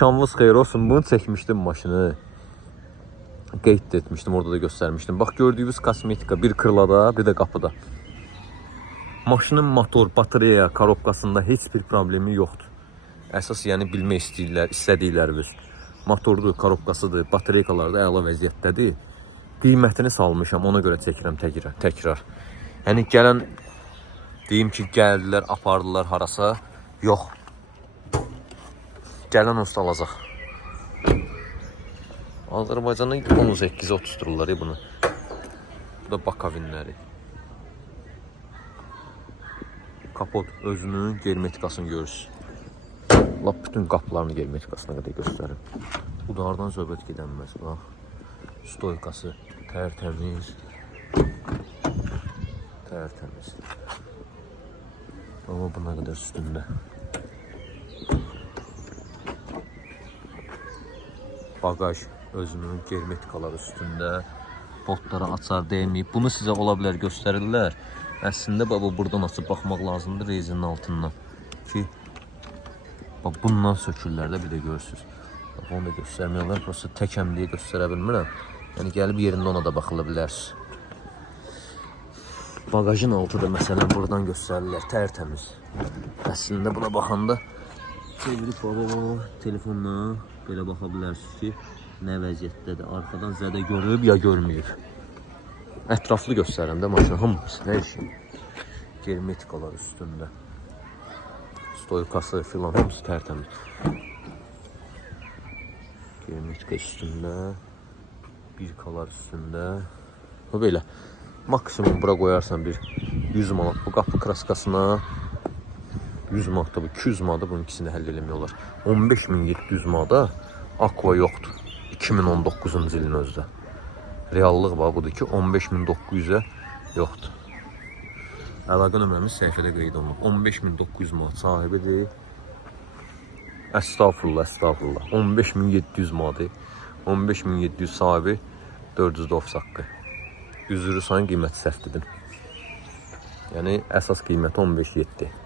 Şanınız xeyir olsun. Bunu çəkmişdim maşını. Qeyd etmişdim, orada da göstərmişdim. Bax, gördüyünüz kosmetika bir kırlada, bir də qapıda. Maşının motor, batareya, korobkasında heç bir problemi yoxdur. Əsas yəni bilmək istədikləriniz. Motordur, korobkasıdır, batareykalar da əla vəziyyətdədir. Qiymətini salmışam, ona görə çəkirəm təkrar. Yəni gələn, deyim ki, gəldilər, apardılar harasa. Yox. Gələn usta alacaq. Azərbaycanda 18-ə oturturlar bunu. Bu da bakavinləri. Kapot özünün germetikasını görürsün. Lap bütün qapılarını germetikasına qədər göstərim. Udardan söhbət gedənməz. Bax, stoykası tərtəmiz. Tərtəmiz. Amma buna qədər üstündə. Bagaj özünün germetikaları üstündə. Botları açar değməyib. Bunu sizə ola bilər göstərirlər. Əslində baba buradan açıb baxmaq lazımdır rezinin altından. Ki bax bundan sökürlər də bir də görürsünüz. Bax onu da göstərmiyorlar. Prosta təkəm deyə göstərə bilmirəm. Yəni gəlib yerində ona da baxıla bilərsiniz. Bagajın altı da məsələn buradan göstərirlər. Tərtəmiz. Əslində buna baxanda çevirib baba telefonla belə baxa bilərsiniz ki, nə vəziyyətdədir. Arxadan zədə görüb ya görməyib. Ətraflı göstərirəm də maşın hamısı, hər şey. Germetikalar üstündə. Stoykası filan hamısı tərtəmiz. Germetika üstündə. Birkalar üstündə. Bu belə. Maksimum bura qoyarsan bir 100 manat bu qapı kraskasına. 100 manat da bu, 200 manat da bunun ikisini həll eləmiyorlar. 15.700 manada Aqua yoxdur. 2019-cu ilin özdə. Reallıq var budur ki 15.900-ə yoxdur. Əlaqə nömrəmiz səhifədə qeyd olunub. 15.900 manat sahibidir. Estağfurullah. 15.700 manat. 15.700 sahibi 400 ofis haqqı. Üzrü sayın qiyməti səhv dedim. Yəni əsas qiyməti 15.7.